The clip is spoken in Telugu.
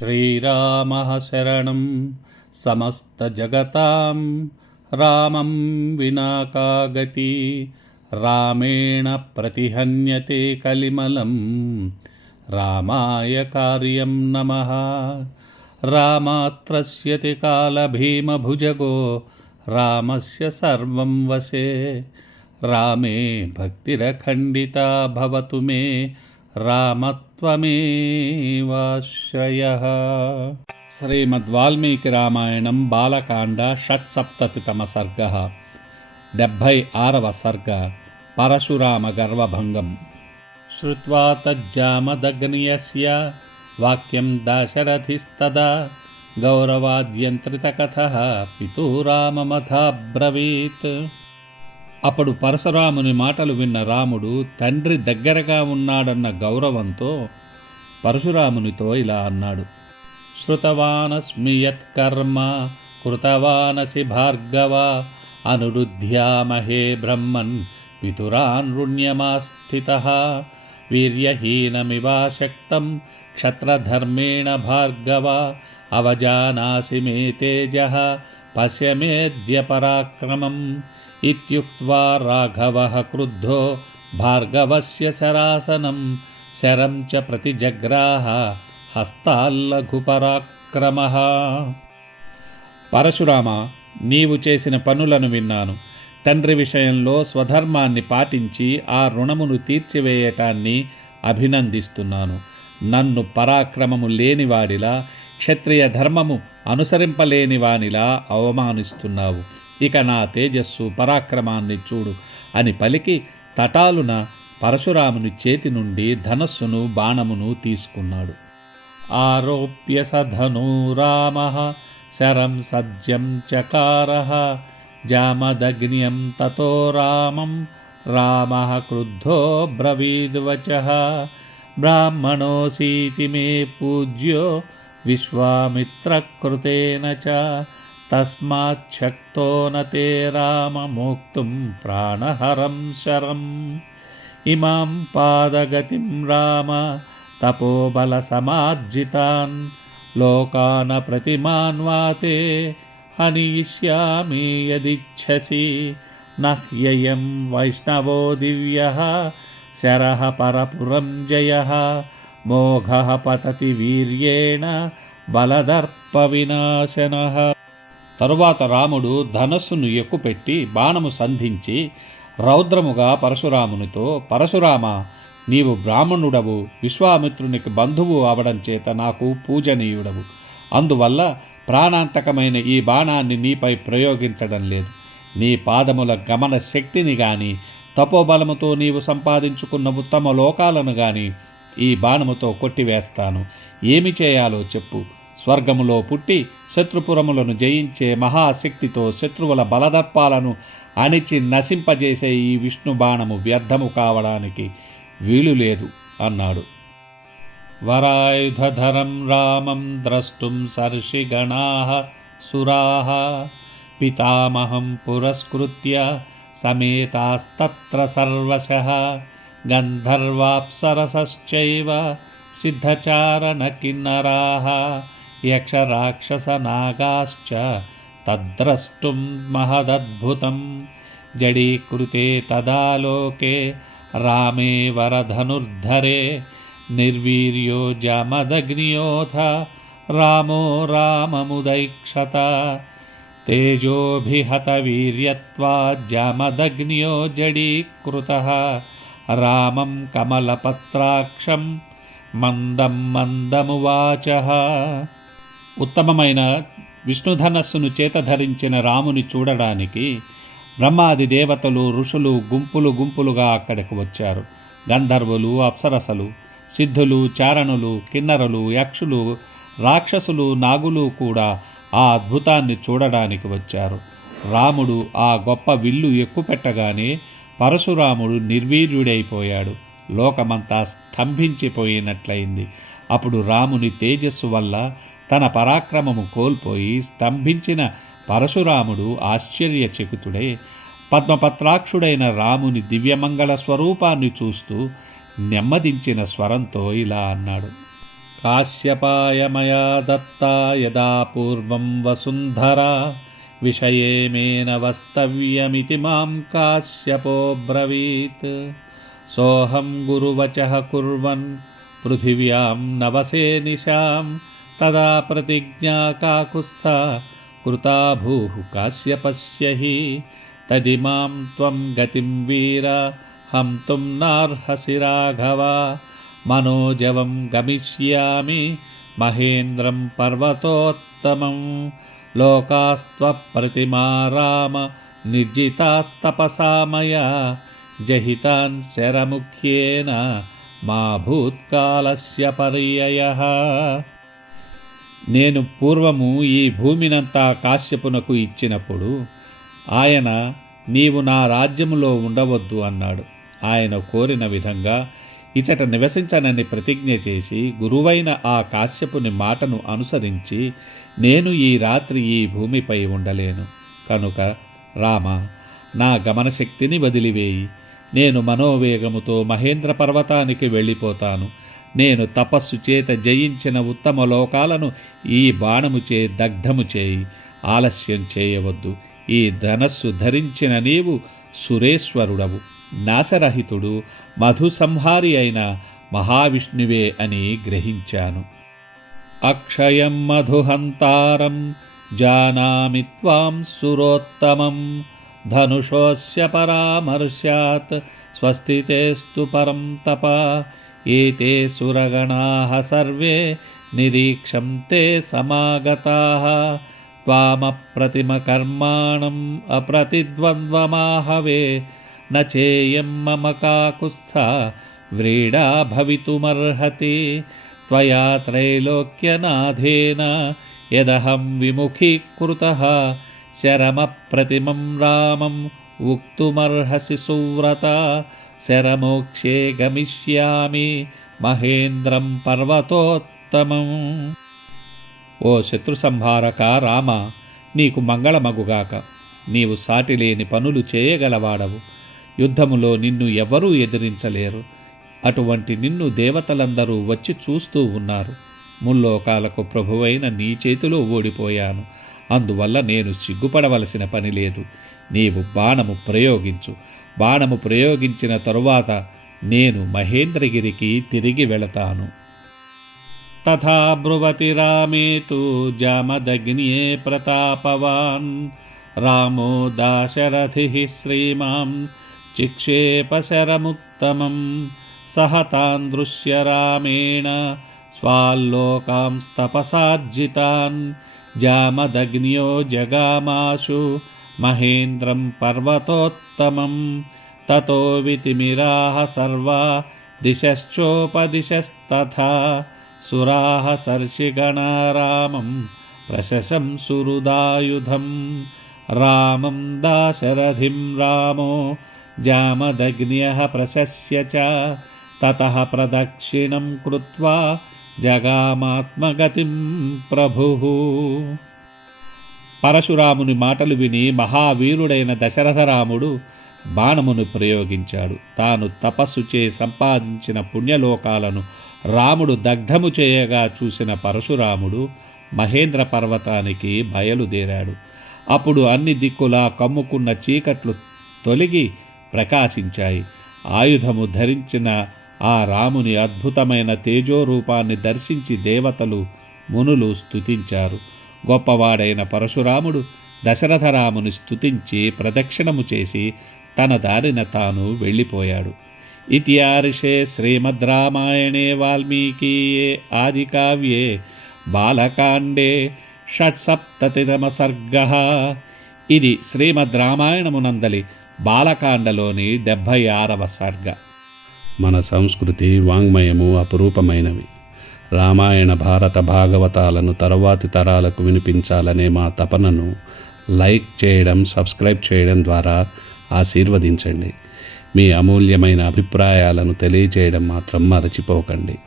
శ్రీరామః శరణం సమస్తజగతాం రామం వినా కా గతి రామేణ ప్రతిహన్యతే కలిమలం రామాయ కార్యం నమః రామాత్రస్యతి కాలభీమభుజగో రామస్య సర్వం వశే రామే భక్తిరఖండితా భవతు మే రామత్వమేవాశ్రయః. శ్రీమద్వాల్మీకి రామాయణం బాలకాండ షట్సప్తతితమ సర్గః. 76వ సర్గ. పరశురామ గర్వభంగం. శ్రుత్వా తజ్జామదగ్న్యస్య వాక్యం దాశరథిస్తదా గౌరవాద్యంత్రితకథః పితూరామమథాబ్రవీత్. అప్పుడు పరశురాముని మాటలు విన్న రాముడు తండ్రి దగ్గరగా ఉన్నాడన్న గౌరవంతో పరశురామునితో ఇలా అన్నాడు. శ్రుతవానస్మి యత్కర్మ కృతవానసి భార్గవ అనురుధ్యామహే బ్రహ్మన్ పితురాన్రుణ్యమాస్థితః వీర్యహీనమివాశక్తం క్షత్రధర్మేణ భార్గవ అవజానాసి మే తేజః పశ్య మేద్య పరాక్రమం ఇత్యుక్త్వా రాఘవః క్రుద్ధో భార్గవస్య శరాసనం శరం చ ప్రతిజగ్రాహ హస్తాల్లఘుపరాక్రమః. పరశురామ, నీవు చేసిన పనులను విన్నాను. తండ్రి విషయంలో స్వధర్మాన్ని పాటించి ఆ రుణమును తీర్చివేయటాన్ని అభినందిస్తున్నాను. నన్ను పరాక్రమము లేనివాడిలా క్షత్రియ ధర్మము అనుసరింపలేనివానిలా అవమానిస్తున్నావు. ఇక నా తేజస్సు పరాక్రమాన్ని చూడు అని పలికి తటాలున పరశురాముని చేతి నుండి ధనస్సును బాణమును తీసుకున్నాడు. ఆరోప్య సధనూ రామః శరం సజ్జం చకారః జామదగ్న్యం తతో రామం రామః క్రుద్ధో బ్రవీద్వచః బ్రాహ్మణోऽసీతి మే పూజ్యో విశ్వామిత్రకృతేన చ తస్మాచ్చక్తో నతే రామమోక్తుం ప్రాణహరం శరం ఇమాం పాదగతిం రామ తపోబలసమార్జితాన్ లోకాన ప్రతిమాన్వాతే హనిష్యామి యదిచ్ఛసి నహ్యయం వైష్ణవో దివ్యః శరః పరపురం జయః మోఘః పతతి వీర్యేణ బలదర్ప వినాశనః. తరువాత రాముడు ధనస్సును ఎక్కుపెట్టి బాణము సంధించి రౌద్రముగా పరశురామునితో, పరశురామ, నీవు బ్రాహ్మణుడవు, విశ్వామిత్రునికి బంధువు అవడం చేత నాకు పూజనీయుడవు. అందువల్ల ప్రాణాంతకమైన ఈ బాణాన్ని నీపై ప్రయోగించడం లేదు. నీ పాదముల గమన శక్తిని గాని తపోబలముతో నీవు సంపాదించుకున్న ఉత్తమ లోకాలను గాని ఈ బాణముతో కొట్టివేస్తాను. ఏమి చేయాలో చెప్పు. స్వర్గములో పుట్టి శత్రుపురములను జయించే మహాశక్తితో శత్రువుల బలదర్పాలను అణిచి నశింపజేసే ఈ విష్ణు బాణము వ్యర్థము కావడానికి వీలు లేదు అన్నాడు. వరాయుధరం రామం ద్రష్టుం సర్షిగణాః సురాః పితామహం పురస్కృత్య సమేతాస్తత్ర సర్వశః గంధర్వాప్సరసశ్చైవ సిద్ధచారణకిన్నరాః యక్షరాక్షసనాగాశ్చ తద్ద్రష్టుం మహదద్భుతం జడీకృతే తదాలోకే రామే వరధనుర్ధరే నిర్వీర్యో జామదగ్నియోథ రామో రామముదైక్షత తేజోభిహత వీర్యత్వాజ్జామదగ్న్యో జడీకృతః రామం కమలపత్రాక్షం మందం మందమువాచః. ఉత్తమమైన విష్ణుధనస్సును చేతధరించిన రాముని చూడడానికి బ్రహ్మాది దేవతలు, ఋషులు గుంపులు గుంపులుగా అక్కడికి వచ్చారు. గంధర్వులు, అప్సరసలు, సిద్ధులు, చారణులు, కిన్నరులు, యక్షులు, రాక్షసులు, నాగులు కూడా ఆ అద్భుతాన్ని చూడడానికి వచ్చారు. రాముడు ఆ గొప్ప విల్లు ఎక్కుపెట్టగానే పరశురాముడు నిర్వీర్యుడైపోయాడు. లోకమంతా స్తంభించిపోయినట్లయింది. అప్పుడు రాముని తేజస్సు వల్ల తన పరాక్రమము కోల్పోయి స్తంభించిన పరశురాముడు ఆశ్చర్యచకితుడై పద్మపత్రాక్షుడైన రాముని దివ్యమంగళ స్వరూపాన్ని చూస్తూ నెమ్మదించిన స్వరంతో ఇలా అన్నాడు. కాశ్యపాయ మయా దత్తా యదా పూర్వం వసుంధరా విషయేమేన వస్తవ్యమితి మాం కాశ్యపోబ్రవీత్. సోహం గురువచః కుర్వన్ పృథివ్యాం నవసే నిశాం తదా ప్రతిజ్ఞా కాకుత్స్థా కృతా భూః కాశ్యపస్య హి తదిమాం త్వం గతిం వీర హంతుం నార్హసి రాఘవ. మనోజవం గమిష్యామి మహేంద్రం పర్వతోత్తమం లోకాస్త్వప్రతిమా రామ నిర్జితాస్తపసా మయా జహితాన్ శరముఖ్యేన మా భూత్కాలస్య పర్యయః. నేను పూర్వము ఈ భూమినంతా కాశ్యపునకు ఇచ్చినప్పుడు ఆయన నీవు నా రాజ్యములో ఉండవద్దు అన్నాడు. ఆయన కోరిన విధంగా ఇచట నివసించనని ప్రతిజ్ఞ చేసి గురువైన ఆ కాశ్యపుని మాటను అనుసరించి నేను ఈ రాత్రి ఈ భూమిపై ఉండలేను కనుక రామ నా గమనశక్తిని వదిలివేయి. నేను మనోవేగముతో మహేంద్ర పర్వతానికి వెళ్ళిపోతాను. నేను తపస్సు చేత జయించిన ఉత్తమ లోకాలను ఈ బాణముచే దగ్ధము చేయి. ఆలస్యం చేయవద్దు. ఈ ధనస్సు ధరించిన నీవు సురేశ్వరుడవు, నాశరహితుడు, మధుసంహారి అయిన మహావిష్ణువే అని గ్రహించాను. అక్షయం మధుహంతారం జానామి త్వాం సురోత్తమం ధనుషోస్య పరామర్శాత్ స్వస్తితేస్తు పరం తప. ఏతే సురగణాః సర్వే నిరీక్షం తే సమాగతాః త్వామప్రతిమకర్మాణం అప్రతిద్వంద్వమాహవే న చేయం మమ కాకుత్స్థా వ్రీడా భవితుమర్హతి. త్వయా త్రైలోక్యనాథేన యదహం విముఖీకృతః శరమప్రతిమం రామం ఉక్తుమర్హసి సువ్రత. శరమోక్షే గమిష్యామి మహేంద్రం పర్వతోత్తమం. ఓ శత్రు సంహారక రామ, నీకు మంగళమగుగాక. నీవు సాటిలేని పనులు చేయగలవాడవు. యుద్ధములో నిన్ను ఎవరూ ఎదిరించలేరు. అటువంటి నిన్ను దేవతలందరూ వచ్చి చూస్తూ ఉన్నారు. ముల్లోకాలకు ప్రభువైన నీ చేతిలో ఓడిపోయాను. అందువల్ల నేను సిగ్గుపడవలసిన పని లేదు. నీవు బాణము ప్రయోగించు. బాణము ప్రయోగించిన తరువాత నేను మహేంద్రగిరికి తిరిగి వెళతాను. తథా బ్రువతి రామేతు జామదగ్న్యే ప్రతాపవాన్ రామో దాశరథిః శ్రీమాన్ చిక్షేపశరముత్తమం. సహ తాన్ దృశ్య రామేణ స్వాల్లోకాంస్తపసార్జితాన్ జామదగ్న్యో జగామాశు మహేంద్రం పర్వతోత్తమం. తతో వితిమిరాః సర్వా దిశశ్చోపదిశస్తథా సురాః సర్షిగణా రామం ప్రశశంసురుదాయుధం. రామం దాశరథిం రామో జామదగ్న్యః ప్రశస్య చ తతః ప్రదక్షిణం కృత్వా జగామాత్మగతిం ప్రభుః. పరశురాముని మాటలు విని మహావీరుడైన దశరథరాముడు బాణమును ప్రయోగించాడు. తాను తపస్సుచే సంపాదించిన పుణ్యలోకాలను రాముడు దగ్ధము చేయగా చూసిన పరశురాముడు మహేంద్ర పర్వతానికి బయలుదేరాడు. అప్పుడు అన్ని దిక్కులా కమ్ముకున్న చీకట్లు తొలగి ప్రకాశించాయి. ఆయుధము ధరించిన ఆ రాముని అద్భుతమైన తేజోరూపాన్ని దర్శించి దేవతలు మునులు స్తుతించారు. గొప్పవాడైన పరశురాముడు దశరథరాముని స్తుతించి ప్రదక్షిణము చేసి తన దారిన తాను వెళ్ళిపోయాడు. ఇత్యార్షే శ్రీమద్ రామాయణే వాల్మీకీయే ఆదికావ్యే బాలకాండే షట్సప్తతితమ సర్గః. ఇది శ్రీమద్ రామాయణమునందలి బాలకాండలోని 76వ సర్గ. మన సంస్కృతి వాంగ్మయము అపురూపమైనవి. రామాయణ భారత భాగవతాలను తరువాతి తరాలకు వినిపించాలనే మా తపనను లైక్ చేయడం, సబ్స్క్రైబ్ చేయడం ద్వారా ఆశీర్వదించండి. మీ అమూల్యమైన అభిప్రాయాలను తెలియజేయడం మాత్రం మరచిపోకండి.